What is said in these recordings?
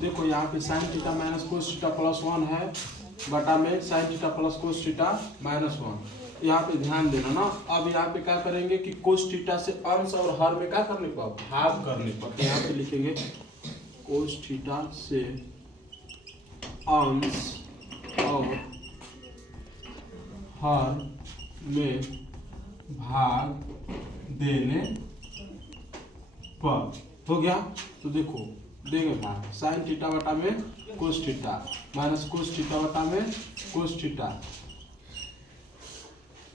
देखो यहाँ पे sine theta minus cos theta plus 1 है बटा में sine theta plus cos theta minus 1। यहाँ पे ध्यान देना ना। अब यहाँ पे क्या करेंगे कि कोस थीटा से अंश और हर में क्या करने पर भाग करने पर, यहाँ पे लिखेंगे कोस थीटा से अंश और हर में भाग देने पर हो गया। तो देखो देंगे भाग साइन थीटा बटा में cos theta minus cos theta बटा में कोस थीटा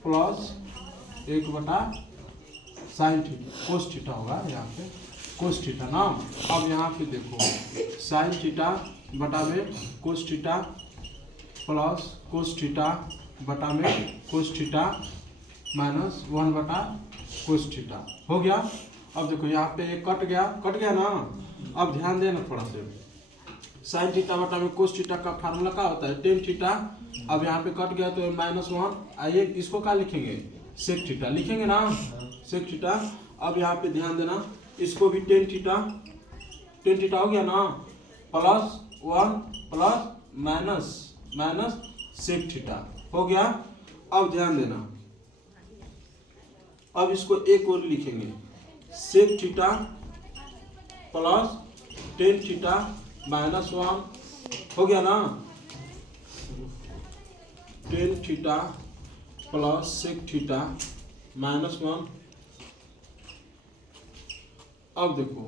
प्लस 1 बटा साइन थीटा कोस थीटा होगा यहाँ पे कोस थीटा ना। अब यहाँ पे देखो साइन थीटा बटा में cos theta plus cos theta बटा में कोस थीटा माइनस 1 बटा कोस थीटा हो गया। अब देखो यहाँ पे एक कट गया ना। अब ध्यान देना थोड़ा से, साइन थीटा बटा में कोस थीटा का फार्मूला क्या होता है टेन थीटा। अब यहाँ पे कट गया तो -1। आइए इसको क्या लिखेंगे सेक थीटा लिखेंगे ना, सेक थीटा। अब यहाँ पे ध्यान देना इसको भी टेन थीटा हो गया ना, plus 1 plus minus sec theta हो गया। अब ध्यान देना, अब इसको एक और लिखेंगे sec theta plus tan theta minus 1 हो गया ना, tan theta plus sec theta minus 1। अब देखो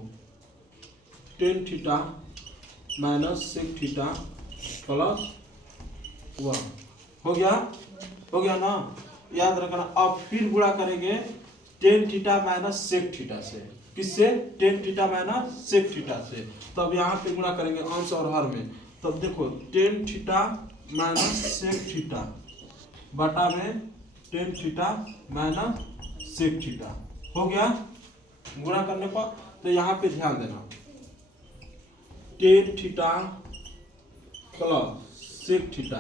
tan theta minus sec theta plus 1 हो गया ना, याद रखना। अब फिर गुणा करेंगे tan theta minus sec theta से, किससे tan theta minus sec theta से। तब यहाँ पे गुणा करेंगे अंश और हर में। तब देखो tan theta minus sec theta बटा में tan theta minus sec theta हो गया गुणा करने पर। तो यहाँ पे ध्यान देना tan theta plus sec theta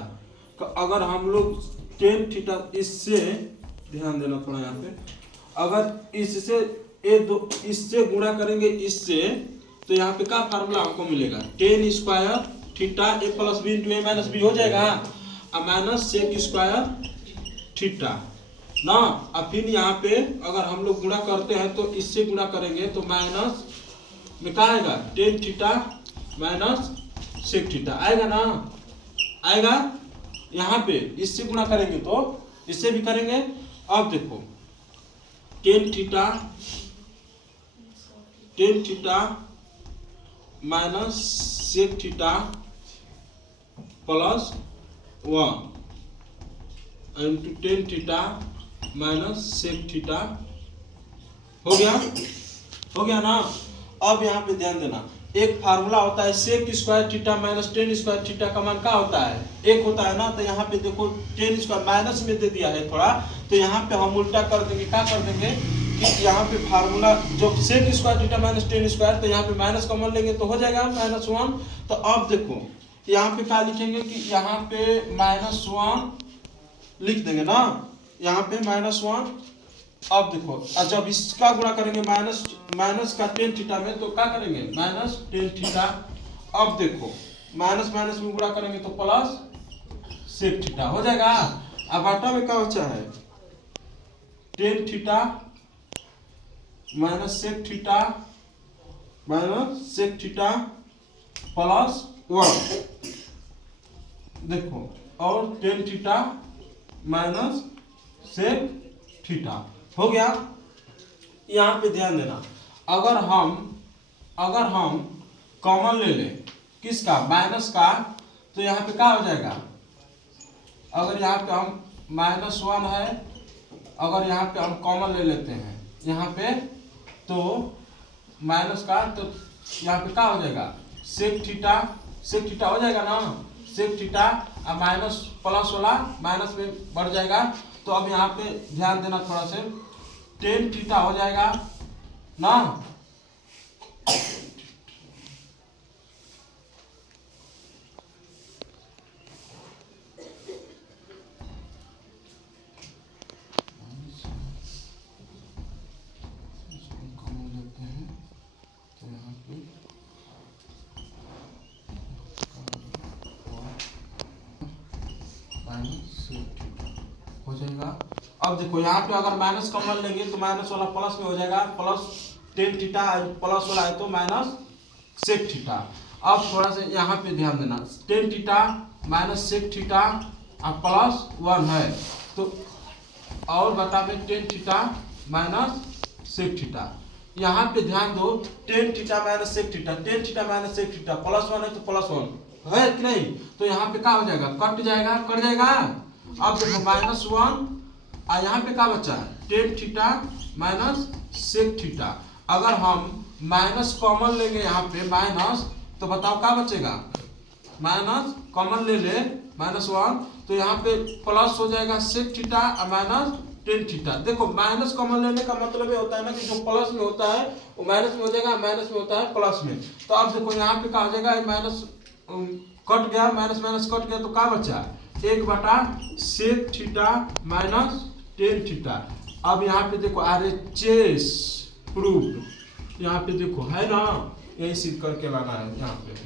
का अगर हम लोग टेन थीटा इससे ध्यान देना थोड़ा यहाँ पे, अगर इससे गुणा करेंगे इससे, तो यहाँ पे क्या फार्मूला हमको मिलेगा टेन स्क्वायर थीटा ए प्लस बी इंटू ए माइनस बी हो जाएगा और माइनस सेक स्क्वायर थीटा ना। और फिर यहाँ पे अगर हम लोग गुणा करते हैं तो इससे गुणा करेंगे तो माइनस में क्या आएगा tan theta minus sec theta आएगा ना, आएगा। यहाँ पे इससे गुणा करेंगे तो इससे भी करेंगे। अब देखो tan theta minus sec theta plus 1 into tan theta minus sec theta हो गया ना। अब यहाँ पे ध्यान देना एक फार्मूला होता है sec square theta minus tan square theta का मान क्या होता है एक होता है ना। तो यहाँ पे देखो टेन स्क्वायर माइनस में दे दिया है थोड़ा, तो यहाँ पे हम उल्टा कर देंगे, क्या कर देंगे कि यहाँ पे फार्मूला जो sec square theta minus tan square, तो यहाँ पे माइनस कॉमन लेंगे तो हो जाएगा -1। तो अब देखो यहाँ पे क्या लिखेंगे कि यहाँ पे -1 लिख देंगे ना, यहाँ पे -1। अब देखो जब इसका गुणा करेंगे माइनस का टेन थीटा में तो क्या करेंगे माइनस टेन थीटा। अब देखो माइनस में गुणा करेंगे तो प्लस सेक थीटा हो जाएगा। अब बटा में क्या बचा है tan theta minus sec theta plus 1 देखो और tan theta minus sec theta हो गया। यहाँ पे ध्यान देना अगर हम कॉमन ले लें किसका माइनस का, तो यहाँ पे क्या हो जाएगा अगर यहाँ पे हम -1 है, अगर यहाँ पे हम कॉमन ले लेते हैं यहाँ पे तो माइनस का, तो यहाँ पे क्या हो जाएगा सेक थीटा हो जाएगा ना, सेक थीटा और माइनस प्लस वाला माइनस में बढ़ जाएगा। तो अब यहाँ पे ध्यान देना थोड़ा से टेन थीटा हो जाएगा ना, अब देखो यहाँ पे अगर माइनस कॉमन लेंगे तो माइनस वाला प्लस में हो जाएगा, प्लस टेन थीटा, प्लस वाला है तो माइनस सेक थीटा। अब थोड़ा सा यहाँ पे ध्यान देना, tan theta minus sec theta और प्लस 1 है तो और बटा में tan theta minus sec theta. यहाँ पे ध्यान दो, tan theta minus sec theta, tan theta minus sec theta plus 1 है तो प्लस 1 है कि नहीं, तो यहाँ पे क्या हो जाएगा, कट जाएगा, कट जाएगा। अब देखो माइनस 1 और यहाँ पे क्या बचा, tan theta minus sec theta. अगर हम माइनस कॉमन लेंगे यहाँ पे माइनस, तो बताओ क्या बचेगा, माइनस कॉमन ले ले माइनस 1 तो यहाँ पे प्लस हो जाएगा सेक थीटा और माइनस टेन थीटा। देखो माइनस कॉमन लेने का मतलब ये होता है ना कि जो प्लस में होता है वो माइनस में हो जाएगा, माइनस में होता है प्लस में। तो अब देखो यहाँ पे क्या हो जाएगा, माइनस कट गया, माइनस माइनस कट गया तो क्या बचा, एक बटा sec theta minus tan theta. अब यहाँ पे देखो RHS प्रूफ, यहाँ पे देखो है ना, यही सीख करके लाना है यहाँ पे।